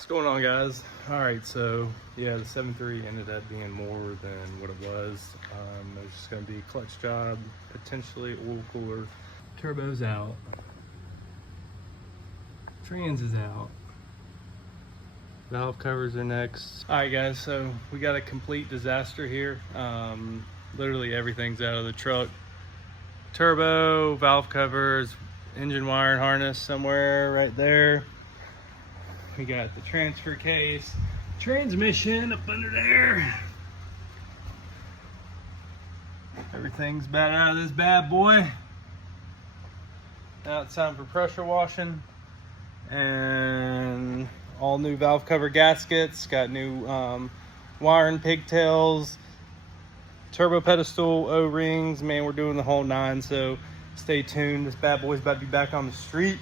What's going on, guys? All right, so yeah, the 7.3 ended up being more than what it was. There's just going to be clutch job, potentially oil cooler. Turbo's out. Trans is out. Valve covers are next. All right, guys, so we got a complete disaster here. Literally everything's out of the truck. Turbo, valve covers, engine wire and harness somewhere right there. We got the transfer case, transmission up under there. Everything's about out of this bad boy. Now it's time for pressure washing and all new valve cover gaskets. Got new wire and pigtails, turbo pedestal O-rings. Man, we're doing the whole nine, so stay tuned. This bad boy's about to be back on the street.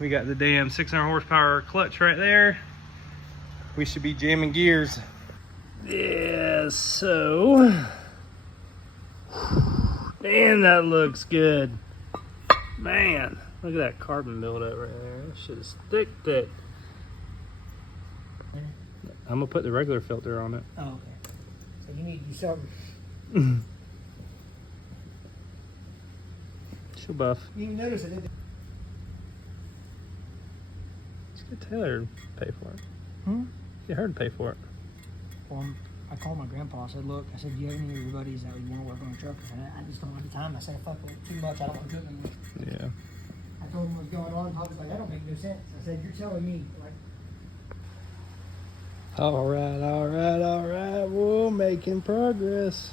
We got the damn 600 horsepower clutch right there. We should be jamming gears. Yeah, so. Man, that looks good. Man, look at that carbon buildup right there. That shit is thick. I'm gonna put the regular filter on it. Oh, okay. So you need to do something. She'll buff. You didn't notice it, did you? Let's get Taylor to pay for it. Hmm? Get her to pay for it. Well, I called my grandpa. I said, look, do you have any of your buddies that would want to work on a truck? I just don't have the time. I said, fuck it, too much. I don't want to do it anymore. Yeah. I told him what's going on. He was like, that don't make no sense. I said, you're telling me. Like, All right. We're making progress.